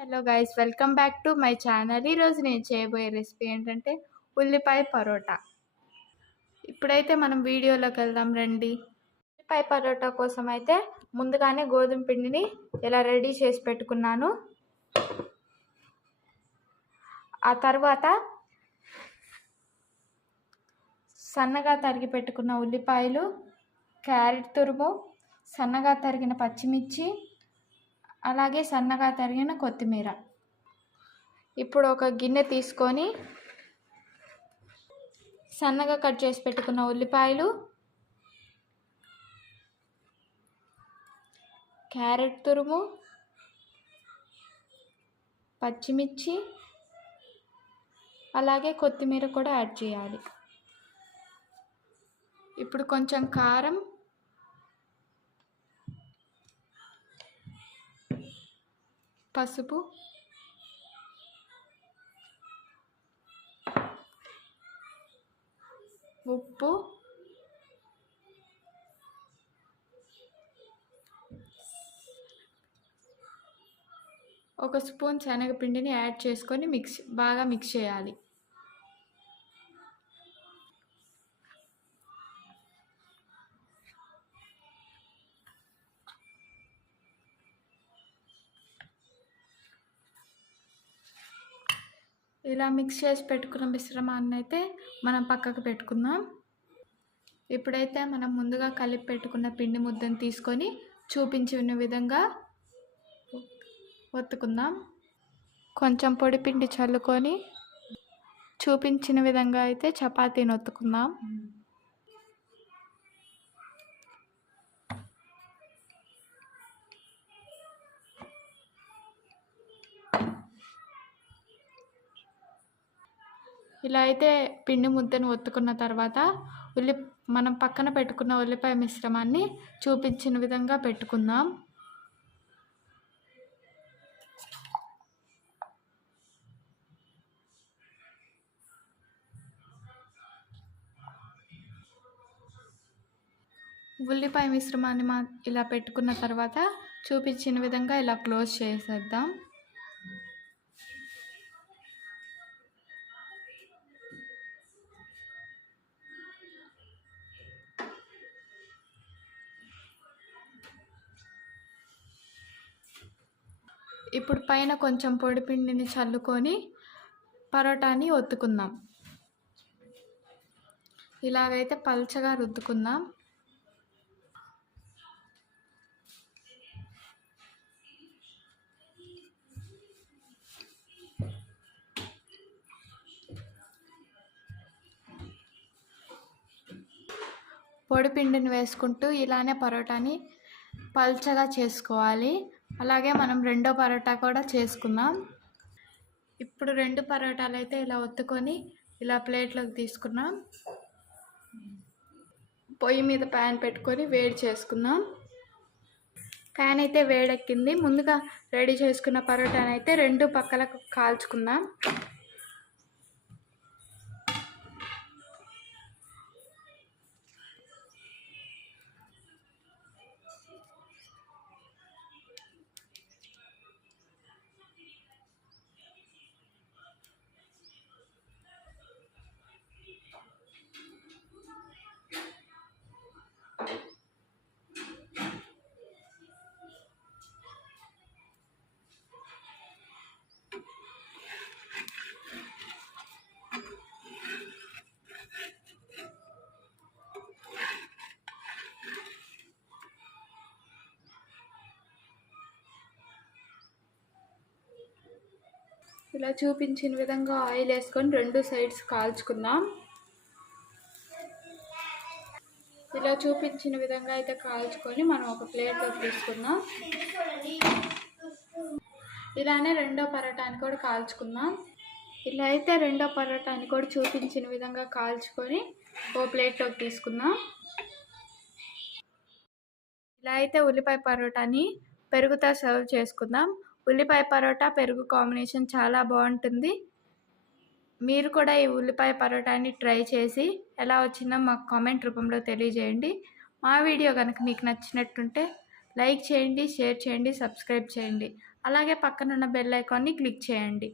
Hello guys, welcome back to my channel. ఈరోజు నేను చేయబోయే రెసిపీ ఏంటంటే ఉల్లిపాయ పరోటా. ఇప్పుడైతే మనం వీడియోలోకి వెళ్దాం రండి. ఉల్లిపాయ పరోటా కోసం అయితే ముందుగానే గోధుమ పిండిని ఇలా రెడీ చేసి పెట్టుకున్నాను. ఆ తర్వాత సన్నగా తరిగి పెట్టుకున్న ఉల్లిపాయలు, క్యారెట్ తురుము, సన్నగా తరిగిన పచ్చిమిర్చి, అలాగే సన్నగా తరిగిన కొత్తిమీర. ఇప్పుడు ఒక గిన్నె తీసుకొని సన్నగా కట్ చేసి పెట్టుకున్న ఉల్లిపాయలు, క్యారెట్ తురుము, పచ్చిమిర్చి, అలాగే కొత్తిమీర కూడా యాడ్ చేయాలి. ఇప్పుడు కొంచెం కారం, పసుపు, ఉప్పు, ఒక స్పూన్ శనగపిండిని యాడ్ చేసుకొని బాగా మిక్స్ చేయాలి. ఇలా మిక్స్ చేసి పెట్టుకున్న మిశ్రమాన్ని అయితే మనం పక్కకు పెట్టుకుందాం. ఇప్పుడైతే మనం ముందుగా కలిపి పెట్టుకున్న పిండి ముద్దను తీసుకొని చూపించిన విధంగా ఒత్తుకుందాం. కొంచెం పొడి పిండి చల్లుకొని చూపించిన విధంగా అయితే చపాతీని ఒత్తుకుందాం. ఇలా అయితే పిండి ముద్దను ఒత్తుకున్న తర్వాత మనం పక్కన పెట్టుకున్న ఉల్లిపాయ మిశ్రమాన్ని చూపించిన విధంగా పెట్టుకుందాం. ఉల్లిపాయ మిశ్రమాన్ని ఇలా పెట్టుకున్న తర్వాత చూపించిన విధంగా ఇలా క్లోజ్ చేసేద్దాం. ఇప్పుడు పైన కొంచెం పొడి పిండిని చల్లుకొని పరోటాని ఒత్తుకుందాం. ఇలాగైతే పల్చగా రుద్దుకుందాం. పొడి పిండిని వేసుకుంటూ ఇలానే పరోటాని పల్చగా చేసుకోవాలి. అలాగే మనం రెండో పరోటా కూడా చేసుకుందాం. ఇప్పుడు రెండు పరోటాలు అయితే ఇలా ఒత్తుకొని ఇలా ప్లేట్లోకి తీసుకున్నాం. పొయ్యి మీద ప్యాన్ పెట్టుకొని వేడి చేసుకుందాం. ప్యాన్ అయితే వేడెక్కింది. ముందుగా రెడీ చేసుకున్న పరోటాని అయితే రెండు పక్కలకు కాల్చుకుందాం. ఇలా చూపించిన విధంగా ఆయిల్ వేసుకొని రెండు సైడ్స్ కాల్చుకుందాం. ఇలా చూపించిన విధంగా అయితే కాల్చుకొని మనం ఒక ప్లేట్లోకి తీసుకుందాం. ఇలానే రెండో పరోటాని కూడా కాల్చుకుందాం. ఇలా అయితే రెండో పరోటాని కూడా చూపించిన విధంగా కాల్చుకొని ఓ ప్లేట్లోకి తీసుకుందాం. ఇలా అయితే ఉల్లిపాయ పరోటాని పెరుగుతో సర్వ్ చేసుకుందాం. ఉల్లిపాయ పరోటా పెరుగు కాంబినేషన్ చాలా బాగుంటుంది. మీరు కూడా ఈ ఉల్లిపాయ పరోటాని ట్రై చేసి ఎలా వచ్చిందో మాకు కామెంట్ రూపంలో తెలియజేయండి. మా వీడియో కనుక మీకు నచ్చినట్టుంటే లైక్ చేయండి, షేర్ చేయండి, సబ్స్క్రైబ్ చేయండి. అలాగే పక్కనున్న బెల్ ఐకాన్ని క్లిక్ చేయండి.